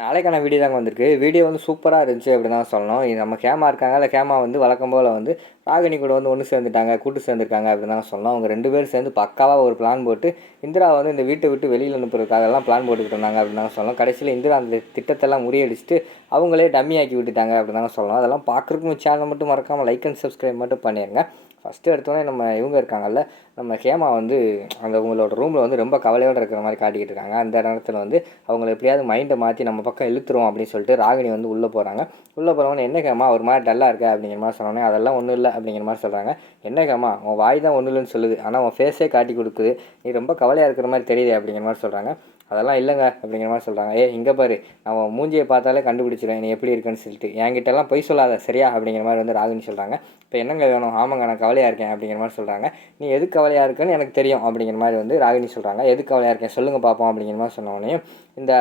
நாளைக்கான வீடியோ தாங்க வந்திருக்கு. வீடியோ வந்து சூப்பராக இருந்துச்சு அப்படின்னு தான் சொல்லணும். இது நம்ம ஹேமா இருக்காங்க. அந்த ஹேமா வந்து வழக்கம் போல் வந்து ராகினி கூட வந்து ஒன்று சேர்ந்துட்டாங்க, கூட்டு சேர்ந்துருக்காங்க அப்படின்னு தான் சொல்லணும். அவங்க 2 பேரும் சேர்ந்து பக்காவாக ஒரு பிளான் போட்டு இந்திரா வந்து இந்த வீட்டை விட்டு வெளியில் அனுப்புறதுக்காகலாம் பிளான் போட்டுக்கிட்டு இருந்தாங்க அப்படின்னு தான் சொல்லணும். கடைசியில் இந்திரா அந்த திட்டத்தெல்லாம் முறியடிச்சிட்டு அவங்களே டம்மி ஆக்கி விட்டுட்டாங்க அப்படின்னு தான் சொல்லணும். அதெல்லாம் பார்க்குறதுக்கு சேனல் மட்டும் மறக்காமல் லைக் அண்ட் சப்ஸ்கிரைப் மட்டும் பண்ணிடுங்க. ஃபஸ்ட்டு எடுத்தோடனே நம்ம இவங்க இருக்காங்கல்ல, நம்ம ஹேமா வந்து அந்த அவங்களோட ரூமில் வந்து ரொம்ப கவலையோடு இருக்கிற மாதிரி காட்டிக்கிட்டு இருக்காங்க. அந்த நேரத்தில் வந்து அவங்கள எப்படியாவது மைண்டை மாற்றி நம்ம பக்கம் இழுத்துரும் அப்படின்னு சொல்லிட்டு ராகினி வந்து உள்ளே போகிறாங்க. உள்ளே போகிறவங்க என்ன ஹேமா ஒரு மாதிரி டல்லாக இருக்கா அப்படிங்கிற மாதிரி சொன்னோன்னே அதெல்லாம் ஒன்றும் இல்லை அப்படிங்கிற மாதிரி சொல்கிறாங்க. என்ன ஹேமா உன் வாய் தான் ஒன்றும் இல்லைன்னு சொல்லுது, ஆனால் உன் ஃபேஸே காட்டி கொடுக்குது, நீ ரொம்ப கவலையாக இருக்கிற மாதிரி தெரியுது அப்படிங்கிற மாதிரி சொல்கிறாங்க. அதெல்லாம் இல்லைங்க அப்படிங்கிற மாதிரி சொல்கிறாங்க. இங்கே பாரு, நான் உன் மூஞ்சியை பார்த்தாலே கண்டுபிடிச்சிடுவேன் நீ எப்படி இருக்குன்னு சொல்லிட்டு, என்கிட்டலாம் பொய் சொல்லாத சரியா அப்படிங்கிற மாதிரி வந்து ராகினி சொல்கிறாங்க. இப்போ என்னங்க வேணும்? ஆமாங்க நான் கவலையாக இருக்கேன் அப்படிங்கிற மாதிரி சொல்கிறாங்க. நீ எது கவலையாக இருக்குன்னு எனக்கு தெரியும் அப்படிங்கிற மாதிரி வந்து ராகினி சொல்கிறாங்க. எது கவலையாக இருக்கேன் சொல்லுங்கள் பார்ப்போம் அப்படிங்கிற மாதிரி சொன்னோடனே, இந்த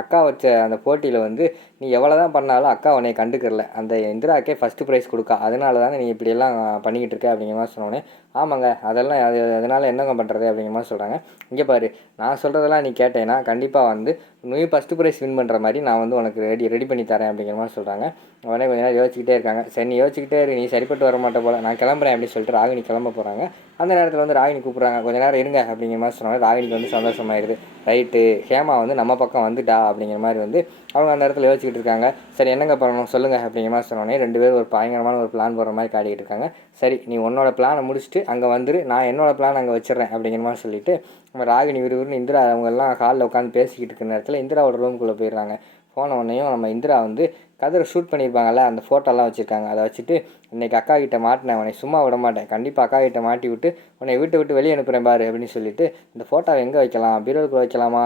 அக்கா வச்ச அந்த போட்டியில் வந்து நீ எவ்வளோ தான் பண்ணாலும் அக்கா உன்னை கண்டுக்கிறல, அந்த இந்திராக்கே ஃபஸ்ட்டு ப்ரைஸ் கொடுக்கா, அதனால தானே நீ இப்படியெல்லாம் பண்ணிக்கிட்டு இருக்க அப்படிங்கிற மாதிரி சொன்னோடனே, ஆமாங்க அதெல்லாம் அதனால் என்னங்க பண்ணுறது அப்படிங்கிற மாதிரி சொல்கிறாங்க. இங்கே பாரு, நான் சொல்கிறதெல்லாம் நீ கேட்டேன்னா கண்டிப்பாக வந்து நீ ஃபஸ்ட்டு ப்ரைஸ் வின் பண்ணுற மாதிரி நான் வந்து உனக்கு ரெடி பண்ணி தரேன் அப்படிங்கிற மாதிரி சொல்கிறாங்க. உடனே கொஞ்ச நேரம் யோசிச்சுக்கிட்டே இருக்காங்க. சரி நீ யோசிச்சுக்கிட்டே இரு, நீ சரிப்பட்டு வர மாட்டே போல், நான் கிளம்புறேன் அப்படின்னு சொல்லிட்டு ராகினி கிளம்ப போகிறாங்க. அந்த நேரத்தில் வந்து ராகினி கூப்பிட்றாங்க. கொஞ்ச நேரம் இருங்க அப்படிங்கிற மாதிரி சொன்னாங்க. ராகினிக்கு வந்து சந்தோஷமாயிருது. ரைட்டு, ஹேமா வந்து நம்ம பக்கம் வந்துட்டா அப்படிங்கிற மாதிரி வந்து அவங்க அந்த இடத்துல யோசிச்சுக்கிட்டு இருக்காங்க. சரி என்னங்க பண்ணணும் சொல்லுங்கள் அப்படிங்கிற மாதிரி சொன்னோடனே 2 பேரும் ஒரு பயங்கரமான ஒரு பிளான் போடுற மாதிரி காட்டிக்கிட்டு இருக்காங்க. சரி நீ உன்னோட பிளானை முடிச்சுட்டு அங்கே வந்துரு, நான் என்னோடய பிளான் அங்கே வச்சிடுறேன் அப்படிங்கிற மாதிரி சொல்லிவிட்டு நம்ம ராகினி விறுவிறுன்னு இந்திரா அவங்கெல்லாம் ஹாலில் உட்காந்து பேசிக்கிட்டு இருக்கிற நேரத்தில் இந்திராவோட ரூமுக்குள்ளே போயிடுறாங்க. போன உடனேயும் நம்ம இந்திரா வந்து கதிரை ஷூட் பண்ணியிருப்பாங்கல்ல, அந்த ஃபோட்டோலாம் வச்சுருக்காங்க. அதை வச்சுட்டு இன்றைக்கி அக்கா கிட்டே மாட்டினேன், உன்னை சும்மா விட மாட்டேன், கண்டிப்பாக அக்கா கிட்டே மாட்டி விட்டு உன்னை வீட்டை விட்டு வெளியே அனுப்புகிறேன் பாரு அப்படின்னு சொல்லிட்டு, இந்த ஃபோட்டோவை எங்கே வைக்கலாம், பீரோவுக்குள்ளே வைக்கலாமா,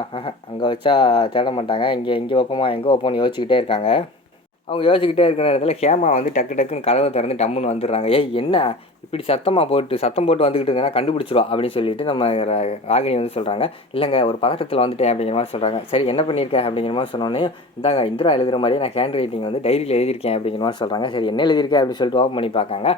அங்கே வச்சா தேட மாட்டாங்க, இங்கே வைப்போமா எங்கே வைப்போம்னு யோசிச்சுக்கிட்டே இருக்காங்க. அவங்க யோசிச்சுக்கிட்டே இருக்கிற நேரத்தில் ஹேமா வந்து டக்குன்னு கதவை திறந்து டம்முன்னு வந்துடுறாங்க. என்ன இப்படி சத்தம் போட்டு வந்துக்கிட்டு இருந்தேன்னா கண்டுபிடிச்சிருவா அப்படின்னு சொல்லிட்டு நம்ம ராகினி வந்து சொல்கிறாங்க. இல்லைங்க ஒரு பதட்டத்தில் வந்துட்டேன் அப்படிங்கிற மாதிரி சொல்கிறாங்க. சரி என்ன பண்ணியிருக்கேன் அப்படிங்கிற மாதிரி சொன்னோன்னே, இந்தாங்க இந்திரா எழுதுகிற மாதிரியே நான் ஹேண்ட் ரைட்டிங் வந்து டைரியில் எழுதியிருக்கேன் அப்படிங்கிற மாதிரி சொல்கிறாங்க. சரி என்ன எழுதியிருக்கேன் அப்படின்னு சொல்லிட்டு ஓப்பன் பண்ணி பார்க்காங்க.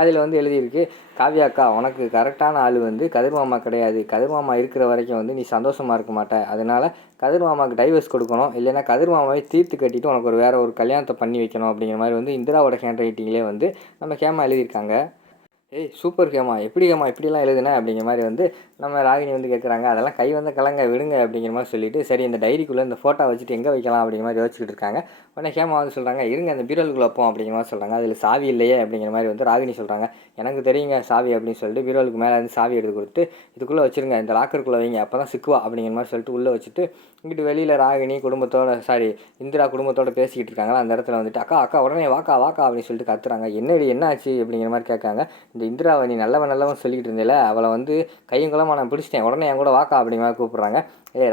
அதில் வந்து எழுதியிருக்கு, காவியாக்கா உனக்கு கரெக்டான ஆள் வந்து கதிர் மாமா கிடையாது, கதிர் மாமா இருக்கிற வரைக்கும் வந்து நீ சந்தோஷமாக இருக்க மாட்டே, அதனால் கதிர் மாமாவுக்கு டைவர்ஸ் கொடுக்கணும், இல்லைன்னா கதிர் மாமாவை தீர்த்து கட்டிட்டு உனக்கு ஒரு வேறு ஒரு கல்யாணத்தை பண்ணி வைக்கணும் அப்படிங்கிற மாதிரி வந்து இந்திராவோட ஹேண்ட் ரைட்டிங்லேயே வந்து நம்ம ஹேமா எழுதியிருக்காங்க. சூப்பர் ஹேமா, எப்படி ஹேமா இப்படிலாம் எழுதுனேன் அப்படிங்கிற மாதிரி வந்து நம்ம ராகினி வந்து கேட்குறாங்க. அதெல்லாம் கை வந்த கலங்க விடுங்க அப்படிங்கிற மாதிரி சொல்லிவிட்டு, சரி இந்த டைரிக்குள்ளே இந்த ஃபோட்டோ வச்சுட்டு எங்கே வைக்கலாம் அப்படிங்கிற மாதிரி யோசிச்சுட்டு இருக்காங்க. உடனே ஹேமா வந்து சொல்கிறாங்க, இருங்க அந்த பீரோலுக்குள்ளே வைப்போம் அப்படிங்கிற மாதிரி சொல்கிறாங்க. அதில் சாவி இல்லையே அப்படிங்கிற மாதிரி வந்து ராகினி சொல்கிறாங்க. எனக்கு தெரியுங்க சாவி அப்படின்னு சொல்லிட்டு பீரோலுக்கு மேலே வந்து சாவி எடுத்து கொடுத்து, இதுக்குள்ளே வச்சுருங்க, இந்த லாக்கருக்குள்ளே வைங்க, அப்போ தான் சிக்குவா அப்படிங்கிற மாதிரி சொல்லிட்டு உள்ளே வச்சுட்டு, இங்கிட்டு வெளியில் ராகினி இந்திரா குடும்பத்தோடு பேசிக்கிட்டு இருக்காங்களா, அந்த இடத்துல வந்துட்டு அக்கா உடனே வாக்கா அப்படின்னு சொல்லிட்டு கத்துறாங்க. என்னடி என்ன ஆச்சு அப்படிங்கிற மாதிரி கேட்காங்க. இந்த இந்திராவை நீ நல்லவன் சொல்லிக்கிட்டு இருந்தேல, அவளை வந்து கையும் குளமாக நான் பிடிச்சிட்டேன், உடனே என் கூட வாக்கா அப்படிங்கிற மாதிரி கூப்பிட்றாங்க.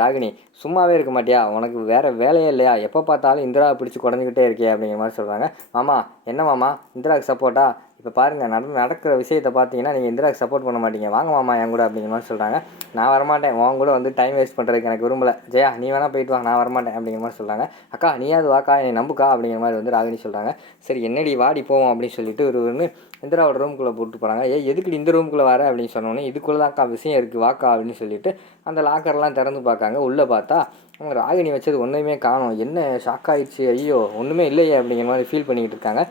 ராகினி சும்மாவே இருக்க மாட்டியா, உனக்கு வேறு வேலையே இல்லையா, எப்போ பார்த்தாலும் இந்திராவை பிடிச்சி குறைஞ்சிக்கிட்டே இருக்கே அப்படிங்கிற மாதிரி சொல்கிறாங்க. மாமா என்ன மாமா இந்திராவுக்கு சப்போர்ட்டா, இப்போ பாருங்கள் நடக்கிற விஷயத்தை பார்த்தீங்கன்னா நீங்கள் இந்திராவுக்கு சப்போர்ட் பண்ண மாட்டீங்க, வாங்க மாமா என் கூட அப்படிங்கிற மாதிரி சொல்கிறாங்க. நான் வரமாட்டேன், உன் கூட வந்து டைம் வேஸ்ட் பண்ணுறதுக்கு எனக்கு விரும்பலை, ஜெயா நீ வேணால் போயிட்டு வா, நான் வரமாட்டேன் அப்படிங்கிற மாதிரி சொல்கிறாங்க. அக்கா நீயாவது வாக்கா என்னை நம்புக்கா அப்படிங்கிற மாதிரி வந்து ராகினி சொல்கிறாங்க. சரி என்னடி வாடி போவோம் அப்படின்னு சொல்லிட்டு ஒன்று இந்திராவோட ரூம்குள்ளே போட்டு போகிறாங்க. எதுக்கு இந்த ரூம்குள்ளே வர அப்படின்னு சொன்னோன்னே, இதுக்குள்ளே தான்க்கா விஷயம் இருக்குது வாக்கா அப்படின்னு சொல்லிட்டு அந்த லாக்கர்லாம் திறந்து பார்க்காங்க. உள்ளே பார்த்தா அவங்க ராகினி வச்சது ஒன்றுமே காணோம். என்ன ஷாக் ஆகிடுச்சு, ஐயோ ஒன்றுமே இல்லையே அப்படிங்கிற மாதிரி ஃபீல் பண்ணிக்கிட்டு இருக்காங்க.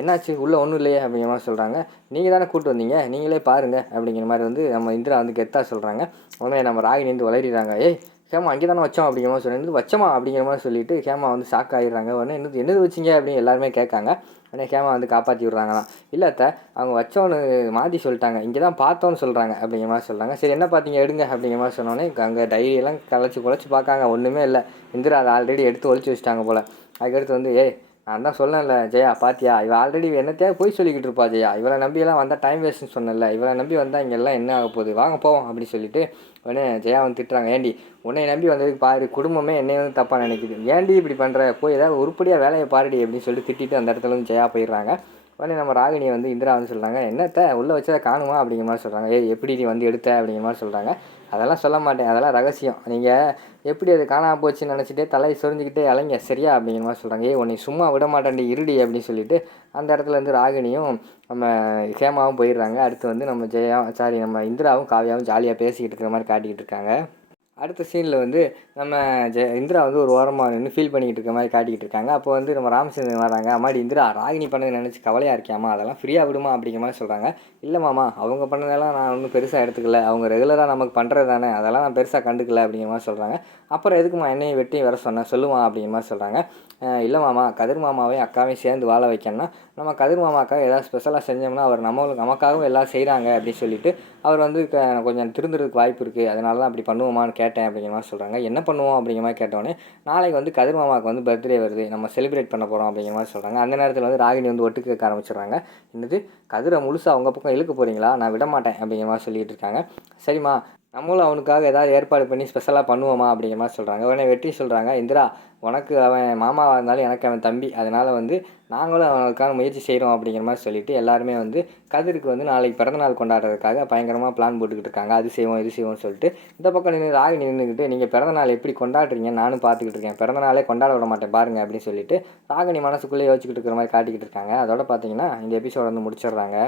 என்னாச்சு உள்ளே ஒன்றும் இல்லையே அப்படிங்கிற மாதிரி சொல்கிறாங்க. நீங்கள் தானே கூப்பிட்டு வந்தீங்க, நீங்களே பாருங்கள் அப்படிங்கிற மாதிரி வந்து நம்ம இந்திரா வந்து கெத்தாக சொல்கிறாங்க. உடனே நம்ம ராகினி வந்து வளரிடுறாங்க. ஹேமா அங்கே தானே வச்சோம் அப்படிங்கிற மாதிரி சொன்னேன், வச்சோமா அப்படிங்கிற மாதிரி சொல்லிவிட்டு ஹேமா வந்து ஷாக் ஆகிடுறாங்க. உடனே என்னது வச்சிங்க அப்படின்னு எல்லாருமே கேட்காங்க. உடனே ஹேமா வந்து காப்பாற்றி விட்றாங்களாம். இல்லை அவங்க வச்சோன்னு மாற்றி சொல்லிட்டாங்க, இங்கே தான் பார்த்தோன்னு சொல்கிறாங்க அப்படிங்கிற மாதிரி சொல்கிறாங்க. சரி என்ன பார்த்தீங்க எடுங்க அப்படிங்கிற மாதிரி சொன்னோன்னே அங்கே டைரியெல்லாம் குழச்சி பார்க்காங்க, ஒன்றுமே இல்லை. இந்திரா அதை ஆல்ரெடி எடுத்து ஒழிச்சு வச்சிட்டாங்க போல். அதுக்கடுத்து வந்து நான் தான் சொன்னேன்ல ஜெயா பாத்தியா, இவள் ஆல்ரெடி என்னத்தையா போய் சொல்லிக்கிட்டு இருப்பா ஜெயா, இவளை நம்பியெல்லாம் வந்தால் டைம் வேஸ்ட்னு சொன்னல, இவளை நம்பி வந்தால் இங்கெல்லாம் என்ன ஆக போகுது, வாங்க போவோம் அப்படின்னு சொல்லிட்டு உடனே ஜெயா வந்து திட்டுறாங்க. ஏண்டி உன்னை நம்பி வந்ததுக்கு பாரு, குடும்பமே என்னை வந்து தப்பாக நினைக்குது, ஏண்டி இப்படி பண்ணுற, போய் ஏதாவது உருப்படியாக வேலையை பாருடி அப்படின்னு சொல்லிட்டு திட்டிட்டு அந்த இடத்துல வந்து ஜெயா போயிடுறாங்க. உடனே நம்ம ராகினி வந்து இந்திரா வந்து சொல்கிறாங்க, என்னத்த உள்ளே வச்சதை காணுமா அப்படிங்கிற மாதிரி சொல்கிறாங்க. எப்படி நீ வந்து எடுத்த அப்படிங்கிற மாதிரி சொல்கிறாங்க. அதெல்லாம் சொல்ல மாட்டேன், அதெல்லாம் ரகசியம், நீங்கள் எப்படி அது காணாமல் போச்சுன்னு நினச்சிட்டே தலையை சொரிஞ்சிக்கிட்டே அலைங்க சரியா அப்படிங்கிற மாதிரி சொல்கிறாங்க. உன்னை சும்மா விட மாட்டேன்டி இருடி அப்படின்னு சொல்லிட்டு அந்த இடத்துல வந்து ராகினியும் நம்ம ஹேமாவும் போயிடுறாங்க. அடுத்து வந்து நம்ம நம்ம இந்திராவும் காவியாவும் ஜாலியாக பேசிக்கிட்டு இருக்கிற மாதிரி காட்டிக்கிட்டு இருக்காங்க. அடுத்த சீனில் வந்து நம்ம இந்திரா வந்து ஒரு ஓரமாக நின்று ஃபீல் பண்ணிக்கிட்டு இருக்க மாதிரி காட்டிக்கிட்டு இருக்காங்க. அப்போ வந்து நம்ம ராமச்சந்திரன் வராங்க. அம்மாடி இந்திரா, ராகினி பண்ணதை நினச்சி கவலையாக இருக்கியாம்மா, அதெல்லாம் ஃப்ரீயாக விடுமா அப்படிங்கிற மாதிரி சொல்கிறாங்க. இல்லை மாமா, அவங்க பண்ணதெல்லாம் நான் ஒன்றும் பெருசாக எடுத்துக்கல, அவங்க ரெகுலராக நமக்கு பண்ணுறது தானே, அதெல்லாம் நான் பெருசாக கண்டுக்கல அப்படிங்கிற மாதிரி சொல்கிறாங்க. அப்புறம் எதுக்குமா என்னையும் வெட்டியும் வர சொன்னேன் சொல்லுமா அப்படிங்கிற மாதிரி சொல்கிறாங்க. இல்லை மாமா, கதிர் மாமாவையும் அக்காவையும் சேர்ந்து வாழ வைக்கணும்னா நம்ம கதிர் மாமாக்காக ஏதாவது ஸ்பெஷலாக செஞ்சோம்னா அவர் நமக்காகவும் எல்லாம் செய்கிறாங்க அப்படின்னு சொல்லிட்டு அவர் வந்து கொஞ்சம் திருந்துறதுக்கு வாய்ப்பு இருக்குது, அதனால தான் அப்படி பண்ணுவோமான்னு கேட்டேன் அப்படிங்கிற மாதிரி சொல்கிறாங்க. என்ன பண்ணுவோம் அப்படிங்கிற மாதிரி கேட்டோடனே, நாளைக்கு வந்து கதிர் மாமாவுக்கு வந்து பர்த்டே வருது, நம்ம செலிப்ரேட் பண்ண போகிறோம் அப்படிங்கிற மாதிரி சொல்கிறாங்க. அந்த நேரத்தில் வந்து ராகினி வந்து ஒட்டு கேட்க ஆரம்பிச்சிடுறாங்க. என்னது, கதிரை முழுசாக அவங்க பக்கம் இழுக்க போகிறீங்களா, நான் விட மாட்டேன் அப்படிங்கிற மாதிரி சொல்லிட்டு இருக்காங்க. சரிம்மா, நம்மளும் அவனுக்காக ஏதாவது ஏற்பாடு பண்ணி ஸ்பெஷலாக பண்ணுவோமா அப்படிங்கிற மாதிரி சொல்கிறாங்க. உடனே வெற்றி சொல்கிறாங்க, இந்திரா, உனக்கு அவன் மாமாவாக இருந்தாலும் எனக்கு அவன் தம்பி, அதனால் வந்து நாங்களும் அவனுக்கான முயற்சி செய்கிறோம் அப்படிங்கிற மாதிரி சொல்லிவிட்டு எல்லாருமே வந்து கதிருக்கு வந்து நாளைக்கு பிறந்தநாள் கொண்டாடுறதுக்காக பயங்கரமாக பிளான் போட்டுக்கிட்டு இருக்காங்க. அது செய்வோம் இது செய்வோம்னு சொல்லிட்டு இந்த பக்கம் நின்று ராகினி நின்றுக்கிட்டு, நீங்கள் பிறந்தநாள் எப்படி கொண்டாடுறீங்க நானும் பார்த்துக்கிட்டு இருக்கேன், பிறந்தநாளே கொண்டாட விட மாட்டேன் பாருங்கள் அப்படின்னு சொல்லிட்டு ராகினி மனசுக்குள்ளே யோசிச்சுக்கிட்டு இருக்கிற மாதிரி காட்டிக்கிட்டு இருக்காங்க. அதோட பார்த்தீங்கன்னா இந்த எபிசோட வந்து முடிச்சிடுறாங்க.